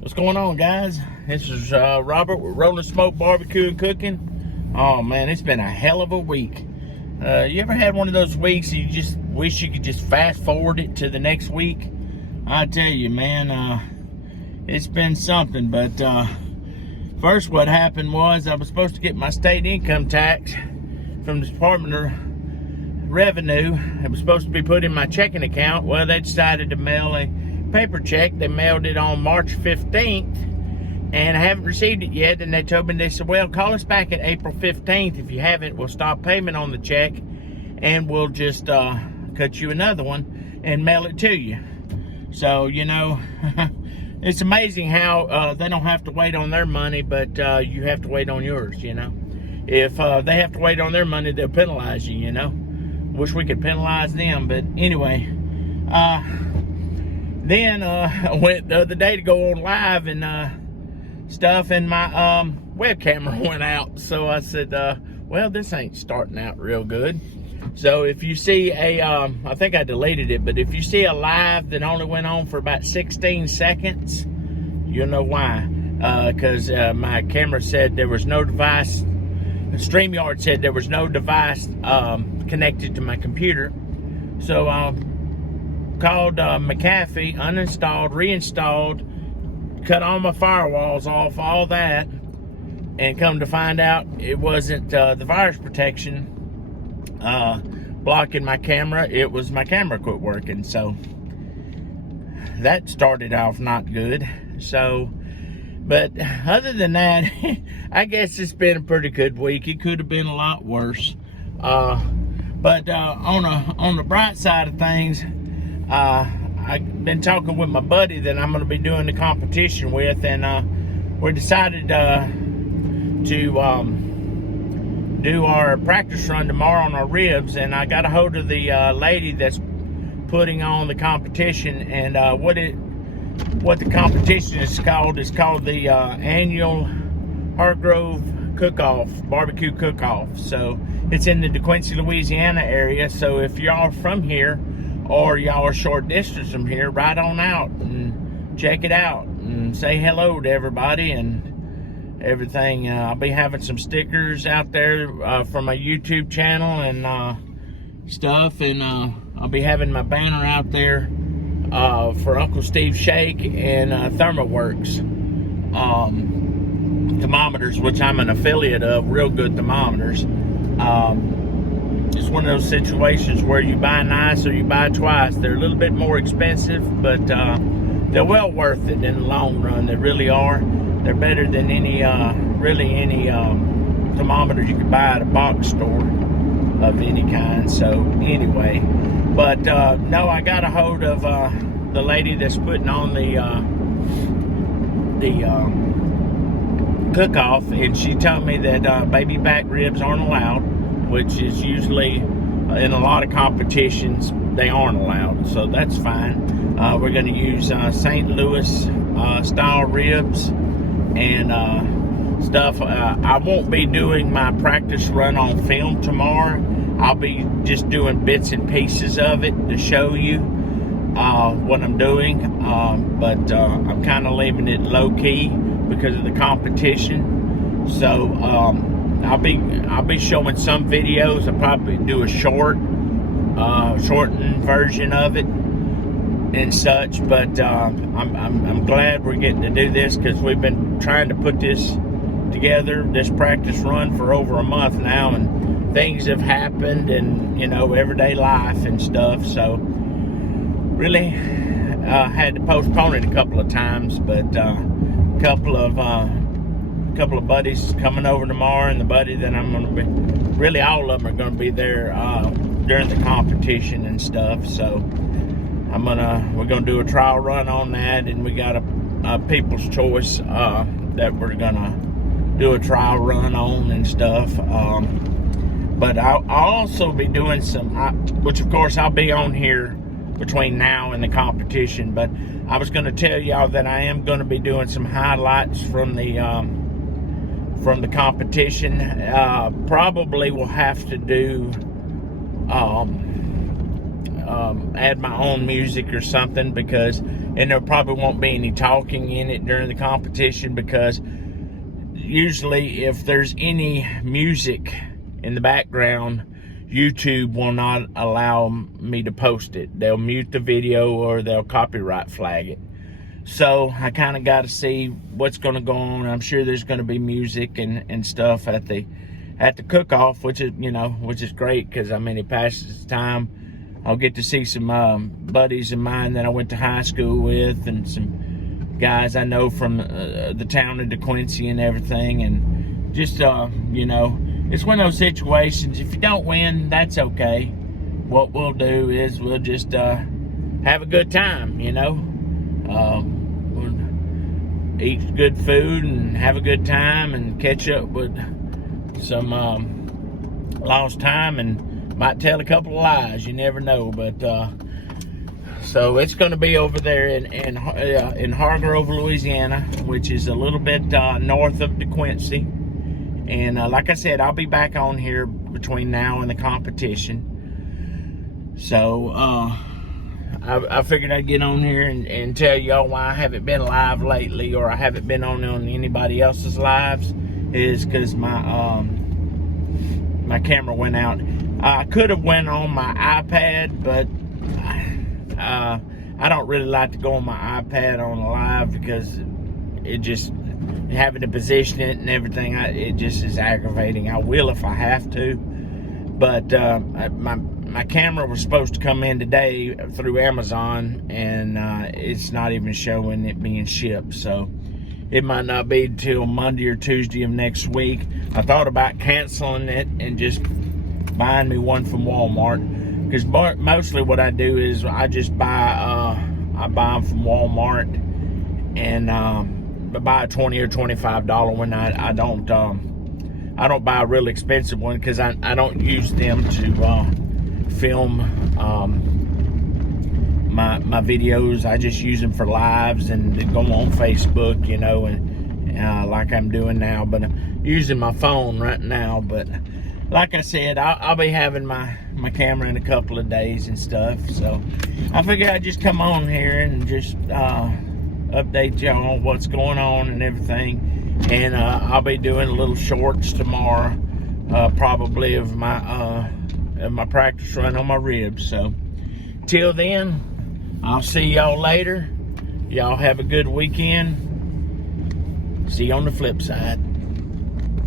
What's going on, guys? This is Robert with Rolling Smoke Barbecue and Cooking. Oh man, it's been a hell of a week. You ever had one of those weeks you just wish you could just fast forward it to the next week? I tell you, man, it's been something. But first, what happened was I was supposed to get my state income tax from the Department of Revenue. It was supposed to be put in my checking account. Well, they decided to mail a paper check. They mailed it on March 15th, and I haven't received it yet. And they told me, they said, well, call us back at April 15th. If you haven't, we'll stop payment on the check, and we'll just cut you another one and mail it to you. So, you know, it's amazing how they don't have to wait on their money, but you have to wait on yours, you know. If they have to wait on their money, they'll penalize you, you know. Wish we could penalize them, but anyway. Then I went the other day to go on live and stuff, and my web camera went out. So I said, well, this ain't starting out real good. So if you see a, I think I deleted it, but if you see a live that only went on for about 16 seconds, you'll know why. Because my camera said there was no device, StreamYard said there was no device connected to my computer. So called McAfee, uninstalled, reinstalled, cut all my firewalls off, all that, and come to find out it wasn't the virus protection blocking my camera. It was my camera quit working. So that started off not good. So, but other than that, I guess it's been a pretty good week. It could have been a lot worse. But on the bright side of things, I've been talking with my buddy that I'm going to be doing the competition with, and we decided to do our practice run tomorrow on our ribs. And I got a hold of the lady that's putting on the competition, and what the competition is called the annual Hargrove Cookoff, barbecue cook-off. So it's in the DeQuincy, Louisiana area. So if y'all from here, or y'all are short distance from here, ride on out and check it out and say hello to everybody and everything. I'll be having some stickers out there for my YouTube channel and stuff, and I'll be having my banner out there for Uncle Steve Shake and ThermoWorks thermometers, which I'm an affiliate of. Real good thermometers. It's one of those situations where you buy nice or you buy twice. They're a little bit more expensive, but they're well worth it in the long run. They really are. They're better than any thermometer you could buy at a box store of any kind. So anyway, but no, I got a hold of the lady that's putting on the cook-off, and she told me that baby back ribs aren't allowed, which is usually in a lot of competitions they aren't allowed, so that's fine. We're going to use St. Louis style ribs and stuff. I won't be doing my practice run on film tomorrow. I'll be just doing bits and pieces of it to show you what I'm doing, but I'm kind of leaving it low-key because of the competition. So I'll be showing some videos. I'll probably do a shortened version of it and such. But I'm glad we're getting to do this, because we've been trying to put this together, this practice run, for over a month now, and things have happened, and you know, everyday life and stuff. So really had to postpone it a couple of times, but a couple of buddies coming over tomorrow, and the buddy that I'm going to be, really all of them are going to be there during the competition and stuff. So we're going to do a trial run on that, and we got a People's Choice that we're going to do a trial run on and stuff. But I'll also be doing some, which of course I'll be on here between now and the competition, but I was going to tell y'all that I am going to be doing some highlights from the competition. Probably will have to do add my own music or something, because and there probably won't be any talking in it during the competition, because usually if there's any music in the background, YouTube will not allow me to post it. They'll mute the video or they'll copyright flag it. So I kind of got to see what's going to go on. I'm sure there's going to be music and stuff at the cook-off, which is great, because I mean, it passes the time. I'll get to see some buddies of mine that I went to high school with, and some guys I know from the town of DeQuincy and everything. And just it's one of those situations. If you don't win, that's okay. What we'll do is we'll just have a good time, we'll eat good food and have a good time and catch up with some lost time, and might tell a couple of lies. You never know. But so it's going to be over there in Hargrove, Louisiana, which is a little bit north of DeQuincy. And like I said, I'll be back on here between now and the competition. So I figured I'd get on here and tell y'all why I haven't been live lately, or I haven't been on anybody else's lives, is because my camera went out. I could have went on my iPad, but I don't really like to go on my iPad on live, because it just, having to position it and everything, it just is aggravating. I will if I have to, but my camera was supposed to come in today through Amazon, and it's not even showing it being shipped, so it might not be till Monday or Tuesday of next week. I thought about canceling it and just buying me one from Walmart, because mostly what I do is I just buy them from Walmart, and buy a $20 or $25 one. I don't buy a really expensive one, because I don't use them to film my videos. I just use them for lives and to go on Facebook, and like I'm doing now. But I'm using my phone right now. But like I said, I'll be having my camera in a couple of days and stuff. So I figured I'd just come on here and just update y'all on what's going on and everything. And I'll be doing little shorts tomorrow, probably of my practice run on my ribs. So till then, I'll see y'all later. Y'all have a good weekend. See you on the flip side.